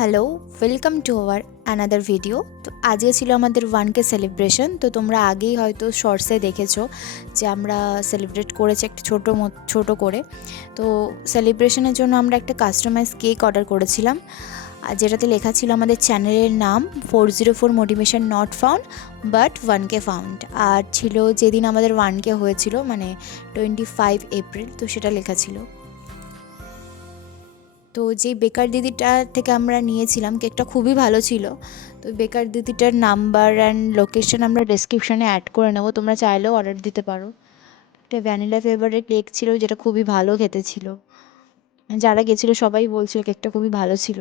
Hello, welcome to our another video. তো আজকে ছিল আমাদের 1K সেলিব্রেশন। তো তোমরা আগেই হয়তো শর্টসে দেখেছো যে আমরা সেলিব্রেট করেছি একটা ছোট করে। তো সেলিব্রেশনের জন্য আমরা একটা কাস্টমাইজ কেক অর্ডার করেছিলাম, আর যেটাতে লেখা ছিল আমাদের চ্যানেলের নাম 404 motivation not found but 1K found. আর ছিল যেদিন আমাদের 1K হয়েছিল, মানে 25 এপ্রিল, তো সেটা লেখা ছিল। তো যেই বেকার দিদিটা থেকে আমরা নিয়েছিলাম কেকটা খুবই ভালো ছিল। তো বেকার দিদিটার নাম্বার অ্যান্ড লোকেশন আমরা ডেসক্রিপশানে অ্যাড করে নেবো, তোমরা চাইলেও অর্ডার দিতে পারো। একটা ভ্যানিলা ফ্লেভারের কেক ছিল যেটা খুবই ভালো খেতে ছিল, যারা গেছিলো সবাই বলছিল কেকটা খুবই ভালো ছিল।